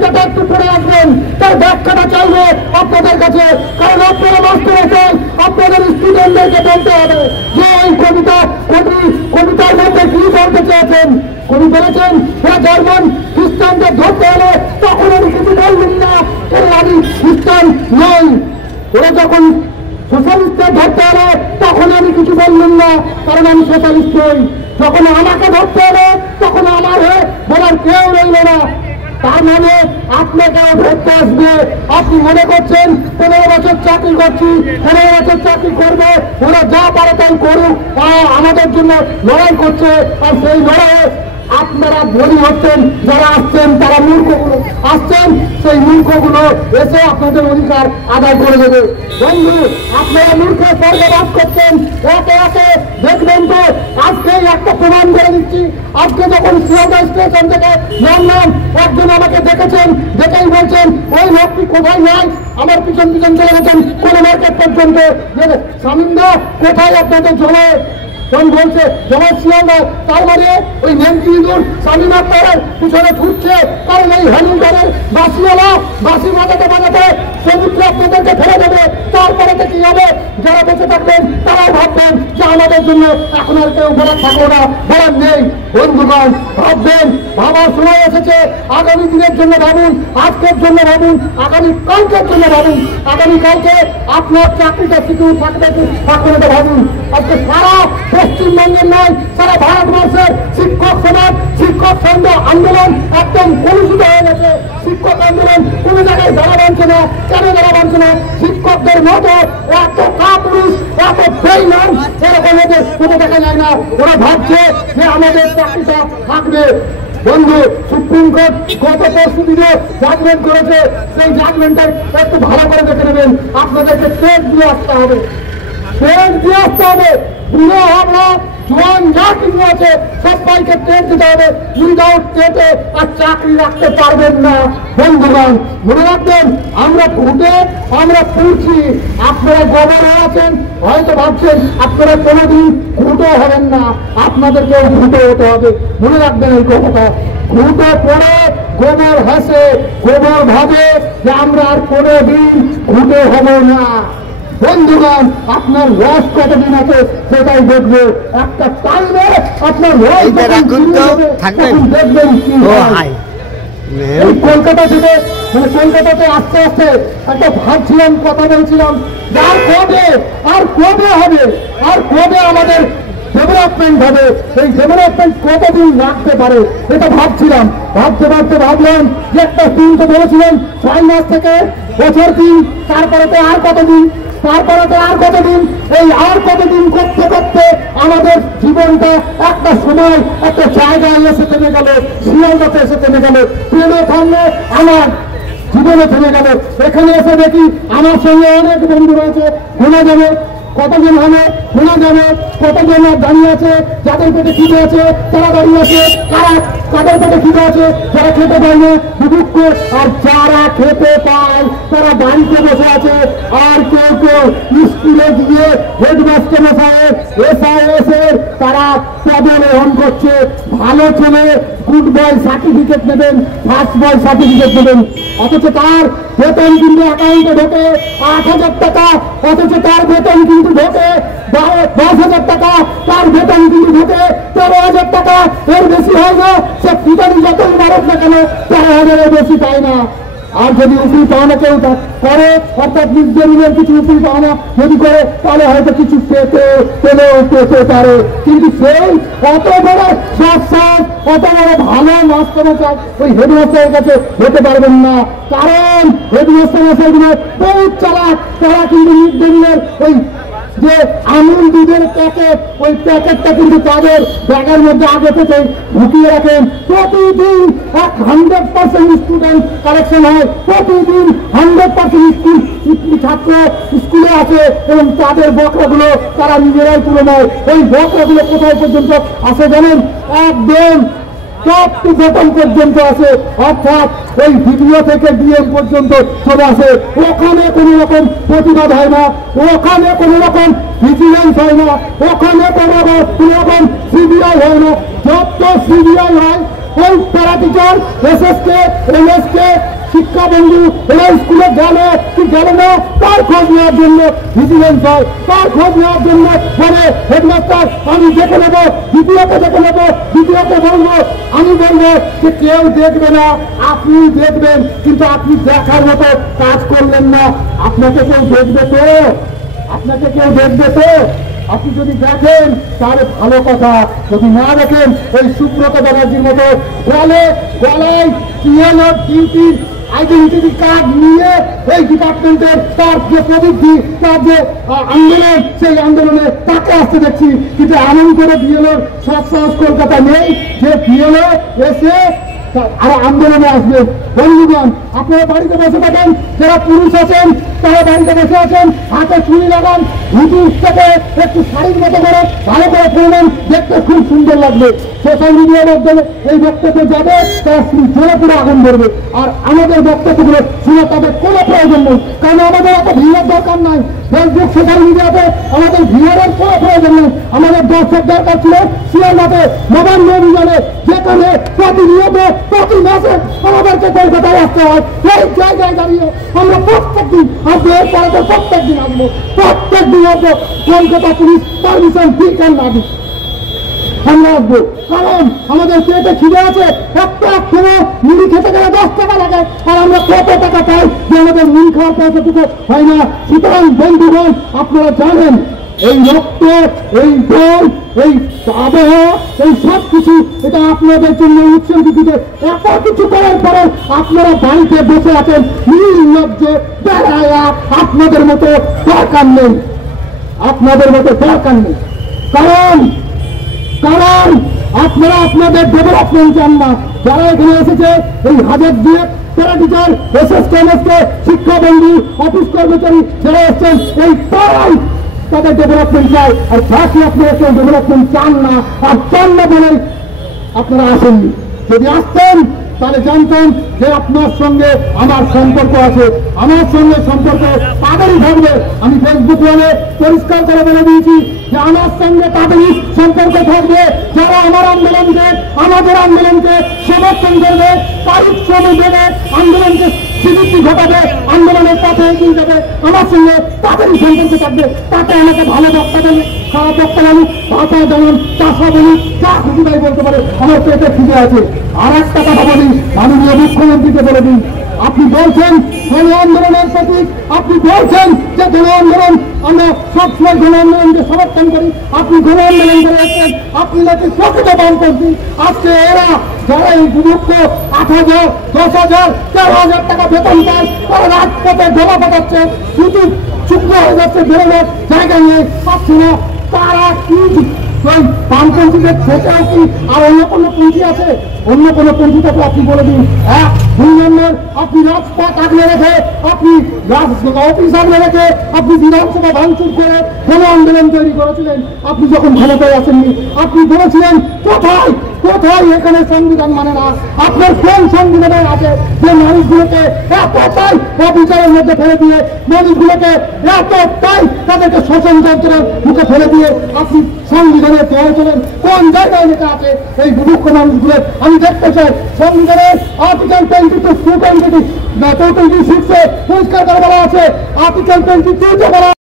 ভূমিকাটা একটু পড়ে আসবেন, তার ব্যাখ্যাটা চাইবে আপনাদের কাছে। কারণ আপনারা বাস্তবতায় আপনাদের স্টুডেন্টদেরকে বলতে হবে যে এই কবিতার মধ্যে কি বলতে চেয়েছেন। কবি বলেছেন জার্মান খ্রিস্টানদের ধরতে হলে তখন আমি কিছু বলবেন না, কারণ আমি খ্রিস্টান নই। ওরা যখন সোশ্যালিস্টদের ধরতে হলে তখন আমি কিছু বলবেন না, কারণ আমি সোশ্যালিস্ট নই। যখন আমাকে ধরতে হবে তখন আমার হয়ে বলার কেউ রইল না। তার মানে আপনাকে ধরতে আসবে। আপনি মনে করছেন 15 বছর চাকরি করছি, 15 বছর চাকরি করবে, ওরা যা পারে তাই করুক, আমাদের জন্য লড়াই করছে। আর সেই লড়াইয়ে আপনারা বলি হচ্ছেন, যারা আসছেন তারা মূর্খগুলো আসছেন, সেই মূর্খগুলো এসে আপনাদের অধিকার আদায় করে দেবে। বন্ধু, আপনারা মূর্খ স্বর্গবাস করছেন। একে একে দেখবেন তো আজকেই একটা প্রমাণ করে দিচ্ছি। আজকে যখন শিয়ালদা স্টেশন থেকে নামলাম, একজন আমাকে দেখেছেন, দেখেই বলছেন ওই লোকটি কোথায় নাই, আমার পিছন পিছন চলে গেছেন কোন মার্কেট পর্যন্ত। স্বামীন্দা কোথায় আপনাদের জমা বলছে জমা শিয়ালদা, তার মানে ওই নেমকি ইঁদুর স্বামীনাথ পাড়ার পিছনে ছুটছে। কারণ এই হেলিকপ্টারের বাসিওয়ালা বাসি বাজাতে বাজাতে সমুদ্রে আপনাদেরকে ফেলে দেবে। তারপরে কি হবে? যারা বেঁচে থাকবেন তারাও ভাববেন যে আমাদের জন্য এখন আর কেউ বলার থাকবো না, বলার নেই। বন্ধুগণ, ভাববেন, ভাবার সময় এসেছে। আগামী দিনের জন্য ভাবুন, আজকের জন্য ভাবুন, আগামী কালকের জন্য ভাবুন। আগামী কালকে আপনার চাকরিটা সিকিউর থাকবে থাকবে ভাবুন। আজকে সারা পশ্চিমবঙ্গের নয়, সারা ভারতবর্ষের শিক্ষক সমাজ, শিক্ষক সংঘ আন্দোলন একদম কলুষিত হয়ে গেছে। শিক্ষক আন্দোলন কোন জায়গায় যারা মানছে না। কেন যারা মানছে না? শিক্ষকদের মতো এত কাপুরুষ, এত বেইমান এরকম ওদের দেখা যায় না। ওরা ভাবছে যে আমাদের চাকরিটা থাকবে। বন্ধু, সুপ্রিম কোর্ট গত পরশু দিনে জাজমেন্ট করেছে। সেই জাজমেন্টটা একটু ভালো করে দেখে নেবেন। আপনাদেরকে টেস্ট দিয়ে আসতে হবে, টেস্ট দিয়ে আসতে হবে। বুড়ো আমরা জোয়ান যা কিছু আছে সবাইকে টেস্ট দিতে হবে। উইদাউট টেস্টে আর চাকরি রাখতে পারবেন না। বন্ধুগণ, মনে রাখবেন, আমরা ভোটে আমরা পড়ছি। আপনারা গভর্নর আছেন, হয়তো ভাবছেন আপনারা কোনোদিন ভোটে হবেন না, আপনাদেরকেও ভোটে হতে হবে। মনে রাখবেন এই কথাটা। ভোটে পড়ে গোবর হাসে, গোবর ভাবে যে আমরা আর কোনোদিন ভোটে হব না। বন্ধুগণ, আপনার রস কতদিন আছে সেটাই দেখবে। একটা টাইমে আপনার রস দেখবেন কি হয়। এই কলকাতা থেকে কলকাতাতে আস্তে আস্তে একটা ভাবছিলাম, কথা বলছিলাম, আর কবে হবে, আর কবে আমাদের ডেভেলপমেন্ট হবে, এই ডেভেলপমেন্ট কতদিন লাগতে পারে এটা ভাবছিলাম। ভাবতে ভাবলাম যে একটা দিন তো বলেছিলেন 6 মাস থেকে বছর 3, তারপরে তো আর কতদিন, এই আর কতদিন করতে করতে আমাদের জীবনটা একটা সময় একটা জায়গায় এসে থেমে গেল। শিয়ালদাতে এসে থেমে গেল, ট্রেনে থামলে আমার জীবনে থেমে গেল। এখানে এসে দেখি আমার সঙ্গে অনেক বন্ধু রয়েছে, ঘুরে যাবে কতজন হবে, ঘুরে যাবে কতজন দাঁড়িয়ে আছে, যাদের পেটে খিদে আছে তারা দাঁড়িয়ে আছে, কাদের পেটে খিদে আছে যারা খেতে পারবে দুঃখ, আর যারা খেতে পায় তারা বাড়িতে বসে আছে। আর কেউ স্কুলে গিয়ে হেডমাস্টার মশাইয়ের SIS এর তারা পদগ্রহণ করছে। ভালো ছেলে গুড বয় সার্টিফিকেট নেবেন, ফার্স্ট বয় সার্টিফিকেট নেবেন, অথচ তার বেতন কিন্তু অ্যাকাউন্টে ঢোকে 8,000 টাকা, অথচ তার বেতন কিন্তু ঢোকে 10,000 টাকা, তার বেতন কিন্তু ঢোকে 13,000 টাকা। এর বেশি হয় না। সে পিতানি যতই মারক না কেন 13,000-এর বেশি পায় না। আর যদি উকিল পাওনা কেউ করে, অর্থাৎ নিজের কিছু উকিল পাওনা যদি করে, তাহলে হয়তো কিছু পেতে পারে। কিন্তু সেই অত বড় সৎসাহস, অত বড় ভালো মাস্টারমশাই ওই হেডমাস্টারের কাছে হতে পারবেন না। কারণ হেডমাস্টার মশাইগুলো বহুত চালাক। তারা কিন্তু মিড ডে মিলের ওই যে আমুল দুধের প্যাকেট, ওই প্যাকেটটা কিন্তু তাদের ব্যাগের মধ্যে আগে থেকে ঢুকিয়ে রাখেন। প্রতিদিন 100% স্টুডেন্ট কালেকশন হয়, প্রতিদিন 100% ছাত্র স্কুলে আসে এবং তাদের বকরাগুলো তারা নিজেরাই তুলে নেয়। ওই বকরাগুলো কোথায় পর্যন্ত আসে জানেন? একদম টপ টু বটম পর্যন্ত আসে, অর্থাৎ ওই ভিডিও থেকে DM পর্যন্ত চলে আসে। ওখানে কোনো রকম প্রতিবাদ হয় না, ওখানে কোনো রকম ভিজিলেন্স হয় না, ওখানে কোনো রকম CBI হয় না। যত CBI হয় ওই প্যারা টিচার, এসএসকে, এমএসকে, শিক্ষা বন্ধু এরা স্কুলে গেল কি গেল না তার খোঁজ নেওয়ার জন্য ভিজিলেন্স হয়, তার খোঁজ নেওয়ার জন্য বলে হেডমাস্টার আমি দেখে নেবো, দ্বিতীয়কে দেখে নেবো, দ্বিতীয়কে বলবো, আমি বলবো যে কেউ দেখবে না, আপনি দেখবেন, কিন্তু আপনি দেখার মতো কাজ করলেন না। আপনাকে কেউ দেখবে তো? আপনাকে কেউ দেখবে তো? আপনি যদি দেখেন তাহলে ভালো কথা, যদি না দেখেন ওই সুব্রত ব্যানার্জির মতো গলায় পিএলও ডিউটির আইডেন্টিটি কার্ড নিয়ে এই ডিপার্টমেন্টের তার যে প্রবৃদ্ধি, তার যে আন্দোলন, সেই আন্দোলনে তাকে আসতে দেখছি। কিন্তু এমন করে বিএলওর সব সাহস কলকাতা নেই যে বিএলও এসে আর আন্দোলনে আসবে। বন্ধুগণ, আপনারা বাড়িতে বসে থাকেন, যারা পুরুষ আছেন তারা বাড়িতে বসে আছেন, হাতে চুরি লাগান, ধুতি থেকে একটু শাড়ির মতো করে ভালো করে পড়বেন, দেখতে খুব সুন্দর লাগবে। সোশ্যাল মিডিয়ার মাধ্যমে এই বক্তব্য যাবে, তারা জোরে পুরো আগুন ধরবে। আর আমাদের বক্তব্যগুলো শুনে তাদের কোনো প্রয়োজন নেই, কারণ আমাদের এত ভিড়ের দরকার নাই। ফেসবুক, সোশ্যাল মিডিয়াতে আমাদের ভিড়ের কোনো প্রয়োজন নেই। আমাদের দর্শক দরকার ছিল সিয়ানাতে নবান্ন অভিযানে, যেখানে প্রতিনিয়ত প্রতি মাসে আমাদেরকে কলকাতায় আসতে হয়। এই জায়গায় দাঁড়িয়ে আমরা প্রত্যেক দিন আসবো, এরপরে তো প্রত্যেক দিন আসবো, প্রত্যেক দিন আসবো। কলকাতা পুলিশ পারমিশন দিক আর না দিক আমরা আসবো, কারণ আমাদের পেটে খিদে আছে। একটা কোনো মুড়ি খেতে গেলে 10 টাকা লাগে, আর আমরা কত টাকা পাই যে আমাদের মুড়ি খাওয়ার পয়সাটুকু হয় না। সুতরাং বন্ধুগণ, আপনারা জানেন এই রক্ত, এই জল, এই আবহাওয়া, এই সব কিছু এটা আপনাদের জন্য উৎসর্গিত। এত কিছু করার পরে আপনারা বাড়িতে বসে আছেন নির্লজ্জে বেড়ায়। আপনাদের মতো দরকার নেই, আপনাদের মতো দরকার নেই, কারণ আপনারা আপনাদের ডেভেলপমেন্ট চান না। যারা এখানে এসেছে এই 1002 প্যারা টিচার, এসএসকে, শিক্ষা বন্ধু, অফিস কর্মচারী যারা এসছেন, এই তারাই তাদের ডেভেলপমেন্ট চায়। আর বাকি আপনারা কেউ ডেভেলপমেন্ট চান না, আর চান না বলে আপনারা আসেননি। যদি আসতেন তাহলে জানতেন যে আপনার সঙ্গে আমার সম্পর্ক আছে, আমার সঙ্গে সম্পর্ক তাদেরই থাকবে। আমি ফেসবুক ওয়ালে পরিষ্কার করে বলে দিয়েছি যে আমার সঙ্গে তাদেরই সম্পর্ক থাকবে যারা আমার আন্দোলনকে, আমাদের আন্দোলনকে সমর্থন করবে, পারিশ্রম দেবে, আন্দোলনকে স্বীকৃতি ঘটাবে, আন্দোলনের পথে এগিয়ে যাবে, আমার সঙ্গে তাদেরই সম্পর্ক থাকবে। তাতে আমাকে ভালো বক্তা বলুন, খারাপ বক্তা বলুন, ভাষা জানুন, চাষা বলুন, যা খুশি তাই বলতে পারে, আমার পেটে খিদে আছে। আর একটা কথা বলি, মাননীয় মুখ্যমন্ত্রীকে বলে দিন, আপনি বলছেন গণ আন্দোলনের প্রতীক, আপনি বলছেন যে গণ আন্দোলন, আমরা সবসময় গণ আন্দোলনকে সমর্থন করি, আপনি গণ আন্দোলন করে আসছেন, আপনি নাকি প্রকৃত বামপন্থী। আজকে এরা যারা এই যুবককে 8,000, 10,000, 13,000 টাকা বেতন পায়, তারা রাজপথে গলা পাঠাচ্ছে, শুধু শুক্র হয়ে যাচ্ছে, বেরোনোর জায়গা নিয়ে পাচ্ছে না। তারা কি বামপন্থীদের ছেটাও কি আর অন্য কোনো পন্থী আছে? অন্য কোনো পন্থীটাকে আপনি বলে দিন। 2 নম্বর, আপনি রাজপথ আগলে রেখে, আপনি অফিস আগলে রেখে, আপনি বিধানসভা ভাঙচুর করে গণ আন্দোলন তৈরি করেছিলেন। আপনি যখন ক্ষমতায় আসেননি, আপনি বলেছিলেন কোথায় কোথায় এখানে সংবিধান মানে না। আপনার কোন সংবিধানে আছে যে মানুষগুলোকে এতটাই অবিচারের মধ্যে ফেলে দিয়ে, মানুষগুলোকে এতটাই তাদেরকে শোষণ যন্ত্রের মুখে ফেলে দিয়ে আপনি সংবিধানের দেওয়া চলেন? কোন জায়গায় লেখা আছে এই দুঃখ মানুষগুলো? আমি দেখতে চাই সংবিধানের আর্টিকেল 22 226 পরিষ্কার করে বলা আছে, আর্টিকেল 22 বলা